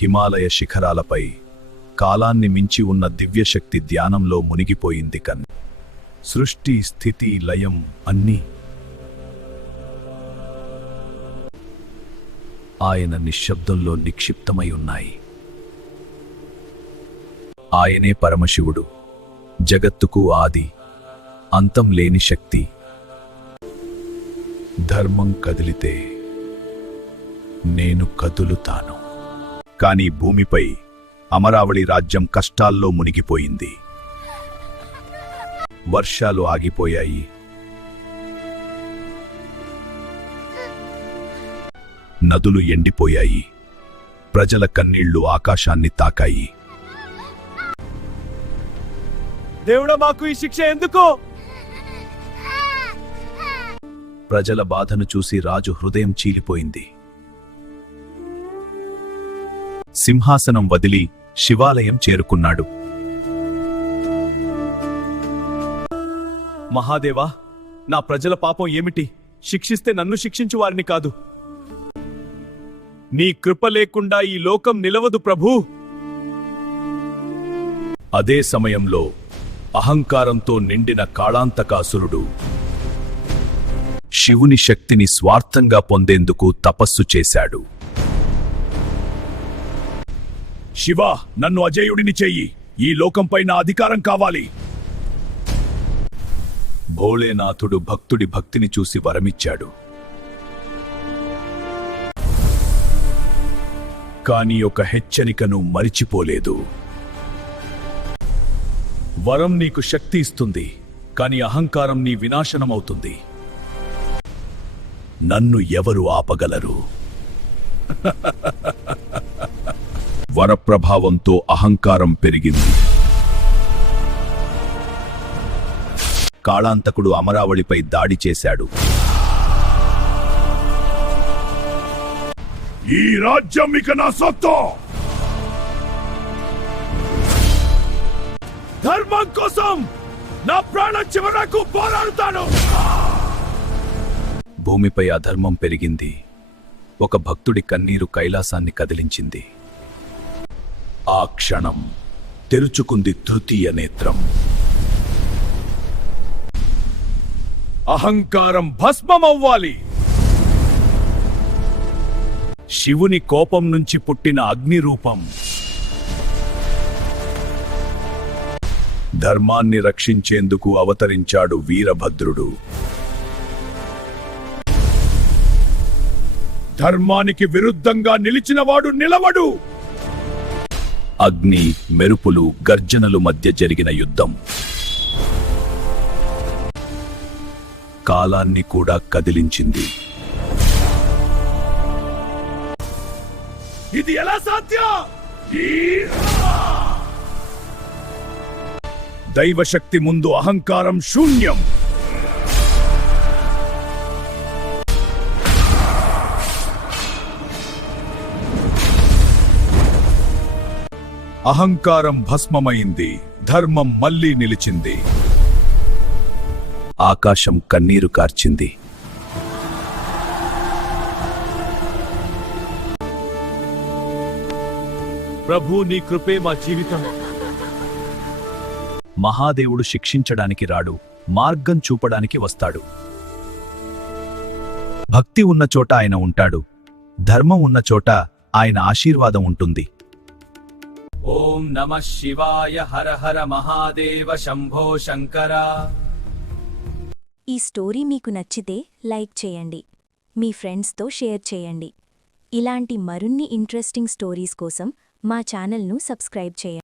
హిమాలయ శిఖరాలపై కాలాన్ని మించి ఉన్న దివ్యశక్తి ధ్యానంలో మునిగిపోయింది. సృష్టి, స్థితి, లయం అన్నీ ఆయన నిశ్శబ్దంలో నిక్షిప్తమై ఉన్నాయి. ఆయనే పరమశివుడు, జగత్తుకు ఆది అంతం లేని శక్తి. ధర్మం కదిలితే నేను కదులుతాను. కానీ భూమిపై అమరావళి రాజ్యం కష్టాల్లో మునిగిపోయింది. వర్షాలు ఆగిపోయాయి. నదులు ఎండిపోయాయి. ప్రజల కన్నీళ్లు ఆకాశాన్ని తాకాయి. దేవుడా, మాకు ఈ శిక్ష ఎందుకు? ప్రజల బాధను చూసి రాజు హృదయం చీలిపోయింది. సింహాసనం వదిలి శివాలయం చేరుకున్నాడు. మహాదేవా, నా ప్రజల పాపం ఏమిటి? శిక్షిస్తే నన్ను శిక్షించు వారిని కాదు. నీ కృప లేకుండా ఈ లోకం నిలవదు ప్రభూ. అదే సమయంలో అహంకారంతో నిండిన కాళాంతకాసురుడు శివుని శక్తిని స్వార్థంగా పొందేందుకు తపస్సు చేశాడు. శివా, నన్ను అజేయుడిని చెయ్యి. ఈ లోకంపై నా అధికారం కావాలి. భోళేనాథుడు భక్తుడి భక్తిని చూసి వరమిచ్చాడు. కాని ఒక హెచ్చరికను మరిచిపోలేదు. వరం నీకు శక్తి ఇస్తుంది, కాని అహంకారం నీ వినాశనమవుతుంది. నన్ను ఎవరు ఆపగలరు? వరప్రభావంతో అహంకారం పెరిగింది. కాళాంతకుడు అమరావళిపై దాడి చేశాడు. ఈ రాజ్యం ఇక నా సొత్తు. ధర్మం కోసం నా ప్రాణ చివరకు పోరాడుతాను. భూమిపై అధర్మం పెరిగింది. ఒక భక్తుడి కన్నీరు కైలాసాన్ని కదిలించింది. ఆ క్షణం తెరుచుకుంది తృతీయ నేత్రం. అహంకారం భస్మమవ్వాలి. శివుని కోపం నుంచి పుట్టిన అగ్ని రూపం. ధర్మాన్ని రక్షించేందుకు అవతరించాడు వీరభద్రుడు. ధర్మానికి విరుద్ధంగా నిలిచినవాడు నిలవడు. అగ్ని, మెరుపులు, గర్జనలు మధ్య జరిగిన యుద్ధం కాలాన్ని కూడా కదిలించింది. ఇది ఎలా సాధ్యం? దైవశక్తి ముందు అహంకారం శూన్యం. అహంకారం భస్మమైంది. ధర్మం మళ్లీ నిలిచింది. ఆకాశం కన్నీరు కార్చింది. ప్రభూ, నీ కృపే మా జీవితం. మహాదేవుడు శిక్షించడానికి రాడు, మార్గం చూపడానికి వస్తాడు. భక్తి ఉన్న చోట ఆయన ఉంటాడు. ధర్మం ఉన్న చోట ఆయన ఆశీర్వాదం ఉంటుంది. ఓం నమః శివాయ. హర హర మహాదేవ శంభో శంకర. ఈ స్టోరీ మీకు నచ్చితే లైక్ చేయండి, మీ ఫ్రెండ్స్తో షేర్ చేయండి. ఇలాంటి మరిన్ని ఇంట్రెస్టింగ్ స్టోరీస్ కోసం మా ఛానల్ను సబ్స్క్రైబ్ చేయండి.